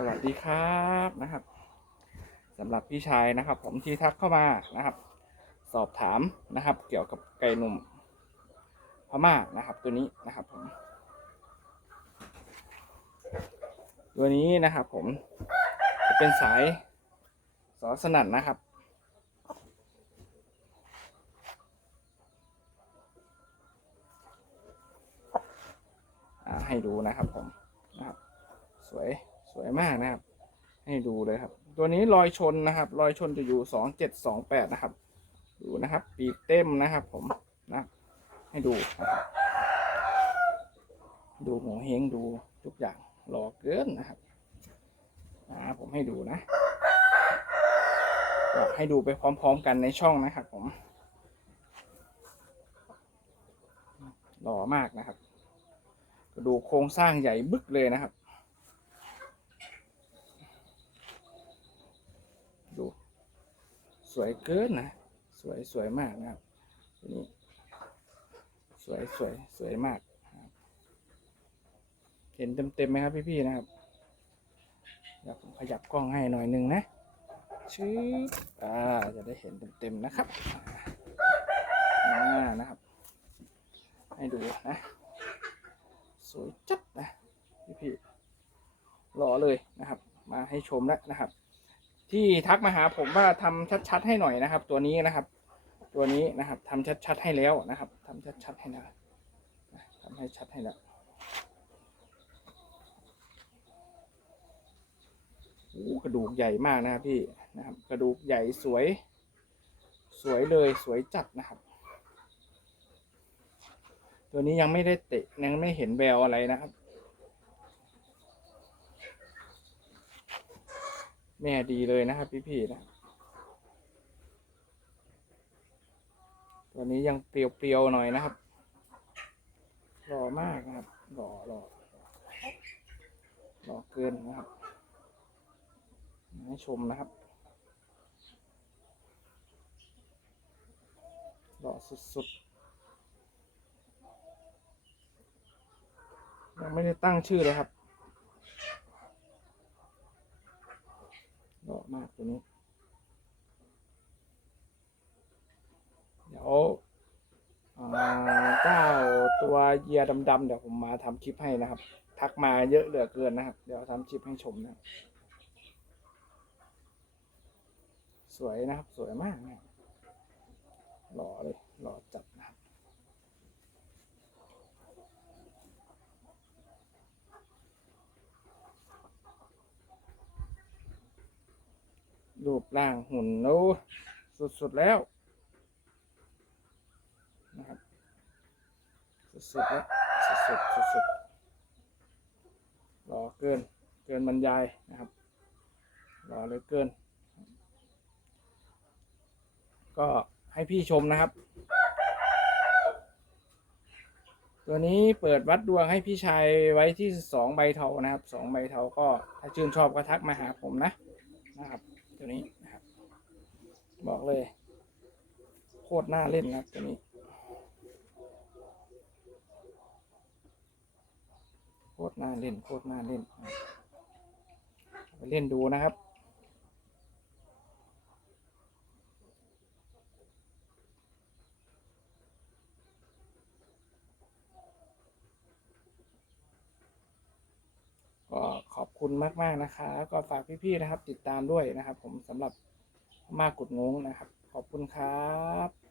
สวัสดีครับนะครับสำหรับพี่ชายนะครับ ผมที่ทักเข้ามานะครับ สอบถามนะครับ เกี่ยวกับไก่หนุ่มพม่านะครับ ตัวนี้นะครับผม ตัวนี้นะครับ ผมจะเป็นสายสอสนั่นนะครับให้ดูนะครับผมนะครับ สวย สวยมากนะครับ ให้ดูเลยครับ ตัวนี้รอยชนนะครับ รอยชนจะอยู่สองเจ็ดสองแปดนะครับ ดูนะครับ ปีกเต็มนะครับ ผมนะ ให้ดูดูหัวเฮงดูทุกอย่างหล่อเกินนะครับอ่าผมให้ดูนะให้ดูไปพร้อมๆกันในช่องนะครับผมหล่อมากนะครับ กระดูกโครงสร้างใหญ่บึกเลยนะครับ ดู ส วยเกินนะ สวยสวยมากนะครับนี้สวยสวยสวยมาก เห็นเต็มเต็มไหมครับพี่ๆนะครับเดี๋ยวผมขยับกล้องให้หน่อยหนึ่งนะชื้ออ่าจะได้เห็นเต็มเต็มๆนะครับอ่านะครับ ให้ดูนะ สวยจัดนะพี่พี่ๆรอเลยนะครับ มาให้ชมแล้วนะครับ ที่ทักมาหาผมว่าทำชัดๆให้หน่อยนะครับ ตัวนี้นะครับ ตัวนี้นะครับทำชัดๆให้แล้วนะครับทำชัดๆให้แล้วนะทำให้ชัดให้แล้วโอ้กระดูกใหญ่มากนะครับพี่นะครับ กระดูกใหญ่สวย สวยเลยสวยจัดนะครับ ตัวนี้ยังไม่ได้เตะยังไม่เห็นแววอะไรนะครับ แม่ดีเลยนะครับ พี่ๆนะตัวนี้ยังเปรียวๆหน่อยนะครับหล่อมากนะครับหล่อหล่อหล่อเกินนะครับให้ชมนะครับหล่อสุดๆยังไม่ได้ตั้งชื่อเลยครับ หล่อมากตัวนี้เดี๋ยวเจ้าตัวเยียดำๆเดี๋ยวผมมาทำคลิปให้นะครับ ทักมาเยอะเหลือเกินนะครับ เดี๋ยวทำคลิปให้ชมนะสวยนะครับ สวยมากนะหล่อเลยหล่อจัดนะค รูปร่างหุ่นโน้สุดๆแล้วนะครับสุดๆแล้วสุดๆสุดๆรอเกินเกินบรรยายนะครับรอเลยเกิน ก็ให้พี่ชมนะครับ ตัวนี้เปิดวัดดวงให้พี่ชายไว้ที่สองใบเทานะครับสองใบเทาก็ถ้าชื่นชอบก็ทักมาหาผมนะนะครับ ตัวนี้นะครับ บอกเลย โคตรน่าเล่นนะครับตัวนี้ โคตรน่าเล่น โคตรน่าเล่น ไปเล่นดูนะครับ ก็ขอบ คุณมาก ๆ นะคะ ก็ฝากพี่ ๆ นะครับ ติดตามด้วยนะครับ ผมสำหรับมากุดงงนะครับ ขอบคุณครับ